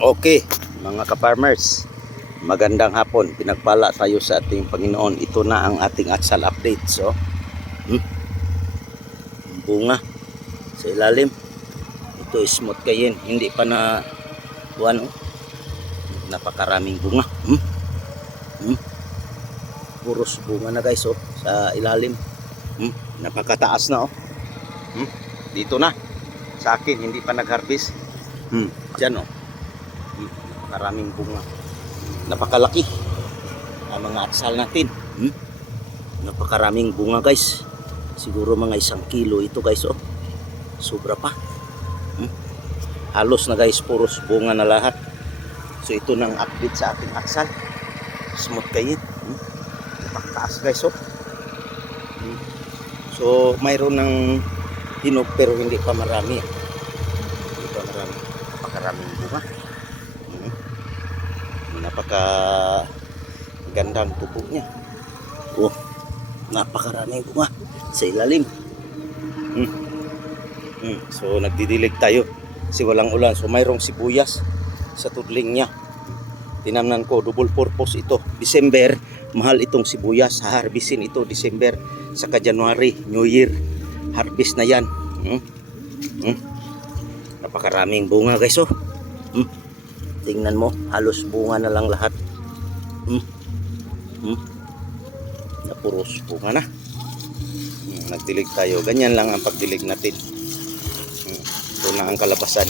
Okay, mga ka-farmers, magandang hapon. Pinagpala tayo sa ating Panginoon. Ito na ang ating aksal update. So, bunga sa ilalim. Ito is smooth kayin. Hindi pa na napakaraming bunga. Puros bunga na guys, sa ilalim. Napakataas na, Dito na. Sa akin, hindi pa nag-harvest. Diyan, Maraming bunga. Napakalaki ang mga atsal natin. Napakaraming bunga guys. Siguro mga 1 kilo ito guys. Sobra pa. Halos na guys, puros bunga na lahat. So ito nang update sa ating atsal. Smooth kayo. Napakataas guys. So mayroon ng hinog pero hindi pa marami. Hindi pa marami. Napakaraming bunga. Napaka gandang tubo niya. Napakaraming bunga sa ilalim. So nagdidilig tayo kasi walang ulan. So mayroong sibuyas sa tudling niya. Tinamnan ko, double purpose ito. December, mahal itong sibuyas. Harvestin ito December. Saka January, New Year, harvest na yan. Napakaraming bunga guys. Tingnan mo, halos bunga na lang lahat. Napuros bunga na. Nagdilig tayo. Ganyan lang ang pagdilig natin. Ito na ang kalabasan.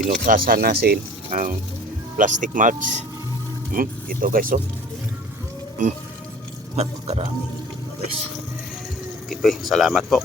Binutasan natin ang plastic mulch. Ito guys, napakaraming bunga guys. Okay, salamat po.